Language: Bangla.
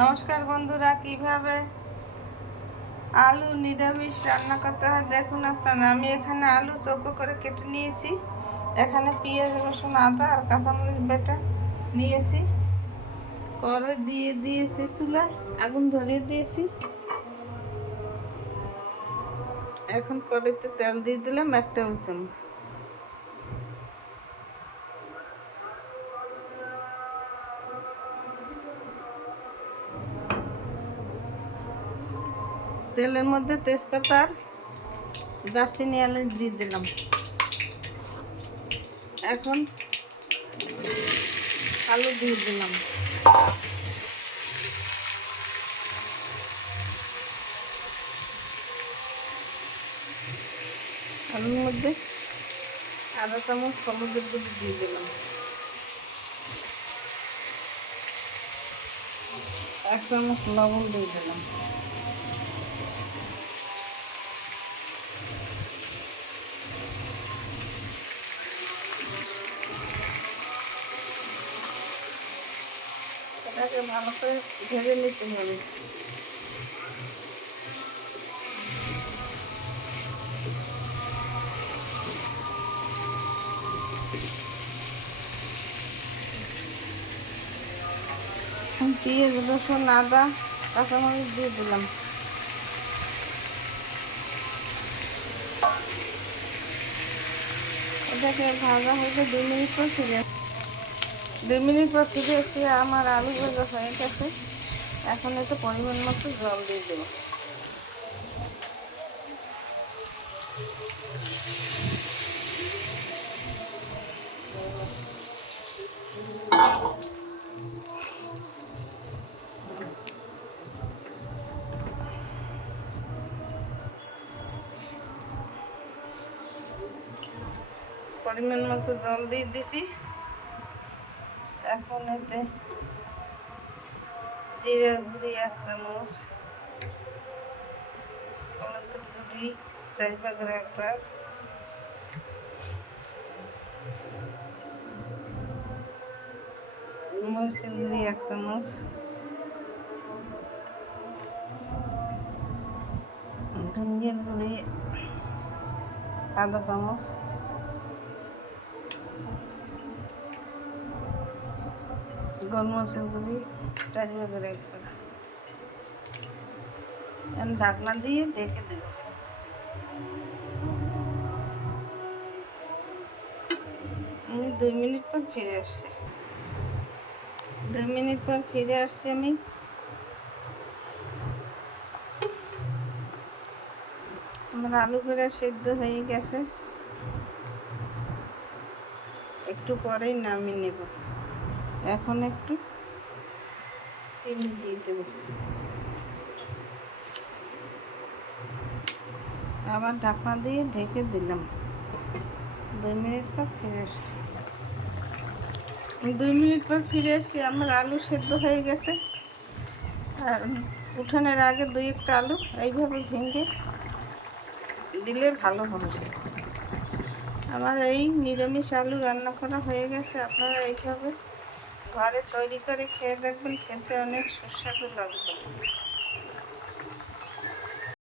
নমস্কার বন্ধুরা, কিভাবে আলু নিরামিষ রান্না করতে হয় দেখুন আপনারা। আমি এখানে আলু চৌকো করে কেটে নিয়েছি, এখানে পেঁয়াজ রসুন আদা আর কাঁচামরিচ বেটা নিয়েছি, কড়াই দিয়ে দিয়েছি, চুলায় আগুন ধরিয়ে দিয়েছি। এখন কড়াইতে তেল দিয়ে দিলাম 1 টেবিল চামচ। তেলের মধ্যে তেজপাতা আর দারচিনি এলাচ দিয়ে দিলাম। এখন আলু দিয়ে দিলাম। আলুর মধ্যে আধা চামচ হলুদের গুঁড়ো দিয়ে দিলাম, 1 চামচ লবণ দিয়ে দিলাম। এটাকে ভালো করে ভেজে নিতে হবে। পেঁয়াজ রসুন আদা কাঁচামরিচ দিয়ে দিলাম। এটাকে ভাজা হয়েছে 2 মিনিট পর ফিরে 2 মিনিট পর ফিরে এসে আমার আলু ভাজা হয়ে গেছে। এখন এতে পরিমাণ মতো জল দিয়ে দেবো। পরিমাণ মতো জল দিয়ে দিছি। এখন এতে জিরা গুঁড়ি 1 চামচ, হলুদের গুঁড়ি 4 ভাগের 1 ভাগ, মরিচের গুঁড়ি 1 চামচ, ধনিয়ার গুঁড়ি আধা চামচ, গোলমরিচের গুঁড়ি 4 ভাগের 1 ভাগ। ঢাকনা দিয়ে ঢেকে দেব। আমি 2 মিনিট পর ফিরে আসছি। 2 মিনিট পর ফিরে আসছি আমি। আমার আলু গুঁড়া সেদ্ধ হয়ে গেছে, একটু পরেই নামিয়ে নেব। এখন একটু চিনি দিয়ে দেব, আবার ঢাকনা দিয়ে ঢেকে দিলাম। 2 মিনিট পর ফিরে আসছি। 2 মিনিট পর ফিরে আসছি, আমার আলু সেদ্ধ হয়ে গেছে। আর উঠানের আগে 2-1টা আলু এইভাবে ভেঙে দিলে ভালো হবে। আমার এই নিরামিষ আলু রান্না করা হয়ে গেছে। আপনারা এইভাবে ঘরে তৈরি করে খেয়ে দেখবেন, খেতে অনেক সুস্বাদু লাগবে।